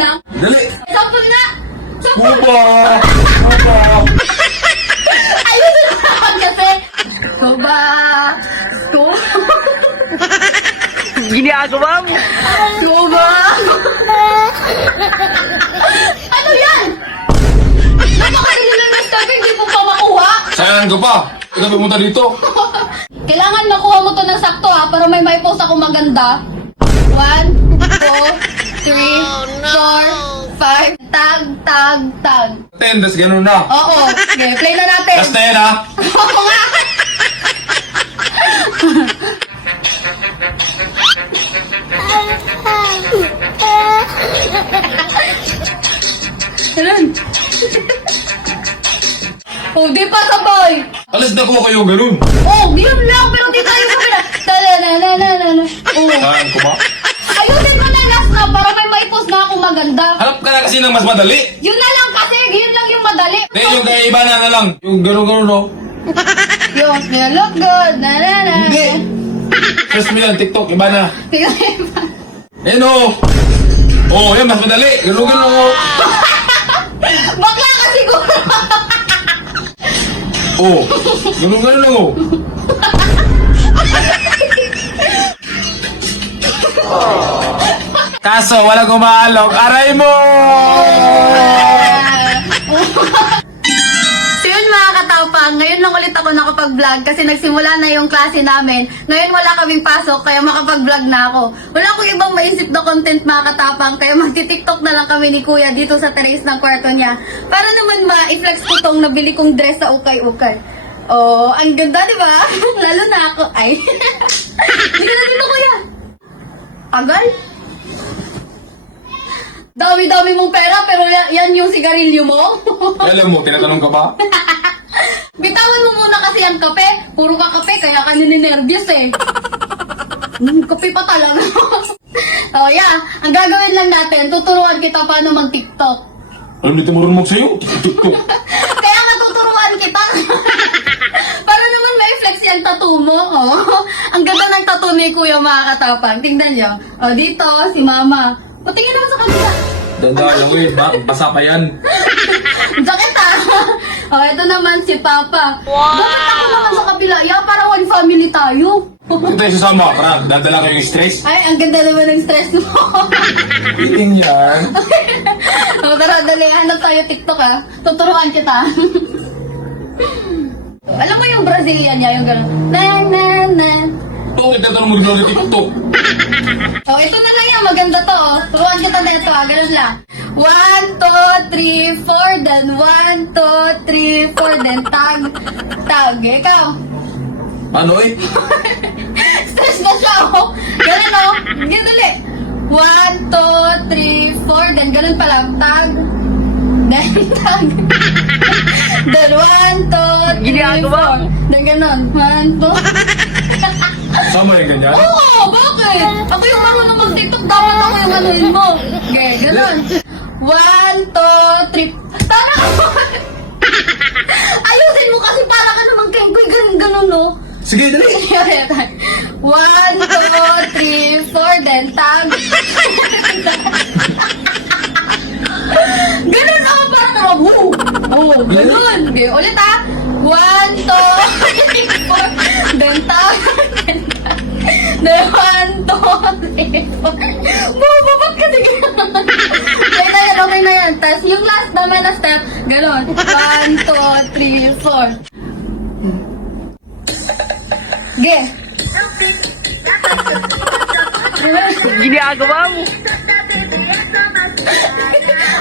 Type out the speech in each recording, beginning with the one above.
lang. Dali! Sampol nga! Sampol! Kuba! Kuba! Ayun na naman kasi! Kuba! Kuba! Ginagawa mo. Kuba! Ano yan? Napakalilan na step, hindi mo pa makuha. Sayang ka pa! Ikaw pumunta dito! Kailangan makuha mo to ng sakto ha, para may post ako maganda. 1, 2, 3, 4, 5. Tag, tag, tag. 10, tas ganun na. Oo. Okay, play na natin. Last na yan ha! Oo nga. Ganun. Oh, di pa sabay. Alas na ko kayo ganun! Oh, yun lang, pero di tayo sabay na. Na. Oh. Sayang ko ba? Ayusin mo na last na para may maipost na ako maganda. Hanap ka na kasi ng mas madali! Yun na lang kasi, yun lang yung madali. Hindi, yung kay iba na lang. Yung ganun-ganun no? Yung, you look good, na. Hindi! Search mo yan, TikTok, iba na. Tingnan Ayun o! Oh, yan, mas madali! Ganun-ganun o! Bakla ka siguro. Oh! Ganun-ganun lang o! Kaso, walang umaalok. Aray mo! So yun mga katapang, ngayon lang ulit ako nakapag-vlog kasi nagsimula na yung klase namin. Ngayon wala kaming pasok kaya makapag-vlog na ako. Wala akong ibang maisip na content mga katapang kaya magti-tiktok na lang kami ni kuya dito sa terrace ng kwarto niya. Para naman ma-flex ko tong nabili kong dress sa ukay-ukay. Oh, ang ganda di ba? Lalo na ako. Ay. Hindi na dito kuya. Agal? Dami-dami mong pera pero yan yung sigarilyo mo? Alam mo, tinatanong ka ba? Bitawan mo muna kasi ang kape. Puro ka kape, kaya ka nininervyos eh. Kape pa talaga. Oh yeah, ang gagawin lang natin, tuturuan kita paano mag-TikTok. Alam dito marunong sa'yo? TikTok. Kaya nga tuturuan kita. Para naman may flex yung tattoo mo. Oh. Ang ganda ng tattoo ni Kuya mga katapang. Tingnan nyo. Oh, dito, si Mama. Patingin naman sa kanila. Danda, wait, basa pa yan. Sakit ah! Oh, ito naman si Papa. Wow! Bakit ako naman sa kabila? Yeah, para one family tayo. Hindi tayo sasama, para dadala kayo yung stress. Ay, ang ganda naman ng stress mo. Eating yan. Oh, tara, dali. Hanap tayo TikTok ah. Tuturuan kita. Alam mo yung Brazilian niya, yung gano'n. Na. Ito, tinatanong mo rin TikTok. Oh, ito na lang yan. Maganda to oh. Turuan kita na ito ah. Ganun lang. 1, 2, 3, 4, then 1, 2, 3, 4, then tag. Tag. Ikaw. Ano eh? Stress na siya, oh. Ganun, oh. Ganun ulit. 1, 2, 3, 4. Then, ganun pa lang. Tag. Then, tag. Then, 1, 2, 3, Ginagawa 4. Then, ganun. 1, 2. Sama yung ganyan? Oo, bakit? Ako yung marunong mag-TikTok. Dapat ako yung anuin mo. Okay, ganun. 1, 2, 3. Tara! Ayusin mo kasi para ka naman kengkoy. Ganun, no? Sige, dali! 1, 2, 3, 4, then tag. Ganun ako para naman. Woo! Oh, ganun. Okay, ulit ah. 1, 2, 3, 4, then tag. Then 1, 2, 3, 4. Bobo, ba't kasi ganun? Okay na yan. Tapos yung last naman na step, ganun. 1, 2, 3, 4. Ge. Ginagawa mo.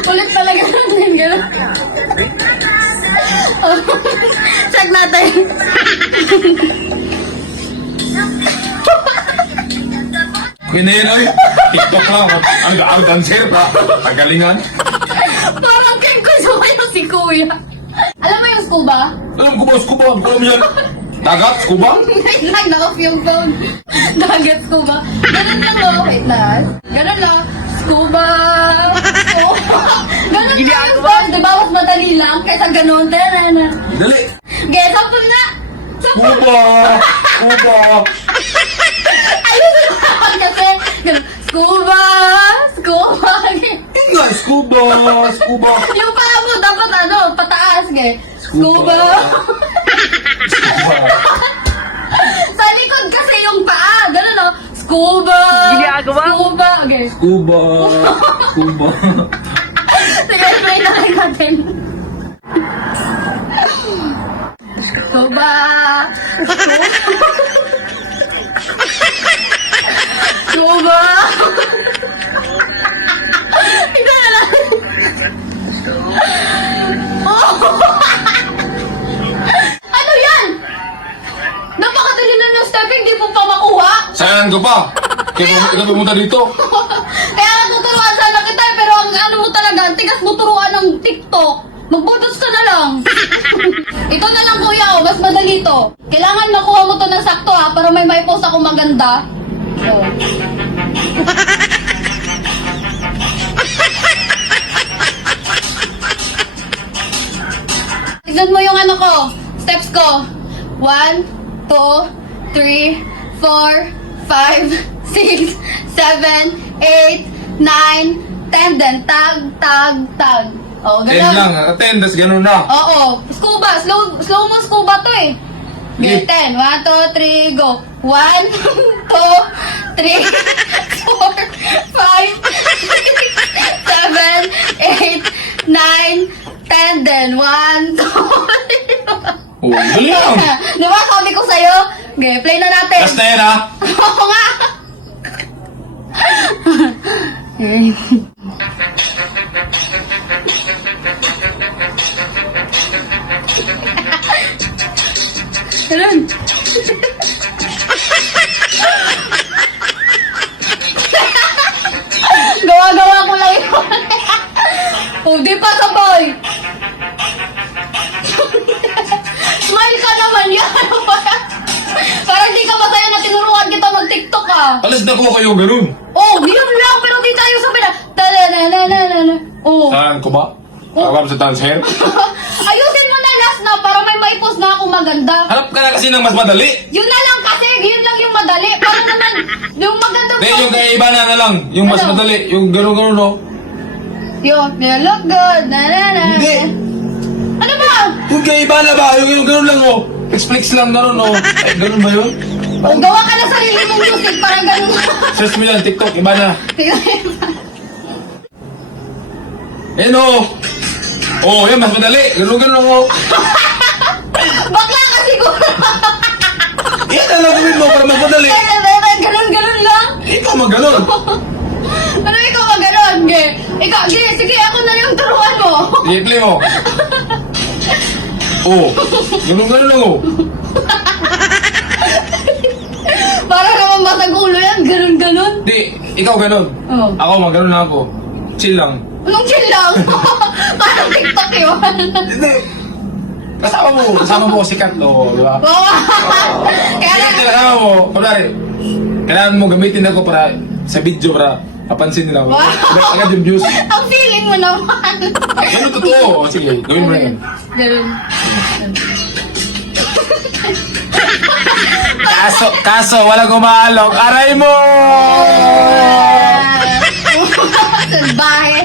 Ulit talaga natin, gano'n. Check natin. Okay na yan, ay! TikTok lang. Ang dancer pa. Pagalingan. Parang kay ko sumayo si Kuya. Alam mo yung scuba? Alam ko ba, scuba? Alam mo yan? Dagat, scuba? Ay, na-off yung phone. Dagat scuba. Ganun lang, no? Wait na. Ganun lang. Scuba. Scuba. Ganun lang yung phone. Diba, mas madali lang kaysa ganun. Tara na. Dali! Get up na. Scuba! Scuba! Ayun na naman kasi. Ganun. Scuba. Scuba. Ingay, Scuba. Yung paa mo, dapat ano, pataas, ge. Scuba. Sa likod kasi yung paa, gano'n no? Scuba. Scuba. Okay. Scuba. Scuba. Sige, try na lang natin. Scuba. Scuba. Ikaw na lang. Oh. Ano yan? Napakadali na ng stepping, di mo pa makuha. Saan ko pa? Kaya pumunta dito. Kaya natuturuan sana kita pero ang ano mo talaga, ang tigas mo turuan ng TikTok. Magbutos ka na lang. Ito na lang kuya, oh, mas madali to. Kailangan nakuha mo to ng sakto ha, para may post ako maganda. So. Tignan mo yung ano ko, steps ko. 1, 2, 3, 4, 5, 6, 7, 8, 9, 10. Then tag, tag, tag. Oh, 10 ganun. lang. 10, tas ganun na. Oo. Scuba. Slow mo scuba to eh. Okay, 10. 1, 2, 3, go. 1, 2, 3, 4, 5, 6, 7, 8, 9, 10. Then 1, 2, 3. Oh, dali lang. Di ba sabi ko sa'yo? Okay, play na natin. Last na yan ha. Oo nga. Ganun. Gawa-gawa ko lang yun. Oh, di pa sabay. Smile ka naman yan. Parang di ka masaya na tinuruan kita mag-TikTok ah. Alas na ko kayo ganun. Oh, yun lang, pero di tayo sabi na. Ta-da-na-na-na-na. Oh. Saan ko ba? Tawag sa dancer. Ayusin mo na last na para may maipost na ako maganda. Hanap ka na kasi ng mas madali. Yun na lang kasi, yun lang yung madali. Para naman, yung maganda Hindi, yung kaiba na lang. Yung mas Ano? madali. Yung ganun-ganun no. Yun, you look good. Na-na-na. Hindi. Ano ba? Yung kaiba na ba? Yung ganun lang oh. Flex lang ganun oh. Eh, ganun ba yun? O, gawa ka na sarili mong music, parang ganun. Search mo yan, TikTok, iba na. Yan oh. Oh, yan, mas madali. Ganun-ganun lang oh. Bakla ka siguro. Yan na lang gawin mo para mas madali. Ganun-ganun lang. Ikaw mag-ganun. Ano ikaw ba ganun? Ge? Ikaw, ge, sige, ako na yung turuan mo. I-play mo. Oh, ganun-ganun lang oh. Para naman basag ulo yan, ganun-ganun. Di, ikaw ganun. Oh. Ako, mag-ganun lang ako. Chill lang. Anong chill lang? Parang TikTok yun. Hindi. Kasama mo sikat, no? Di ba? Oo. Kaya Sikat na, na kasama mo. Kailangan mo gamitin ako para sa video para mapansin nila ako. Wow. Agad yung views. ang feeling mo naman. Ano totoo? Sige, gawin mo na yan. Ganun. Kaso, walang umaalok. Aray mo! Salbahe.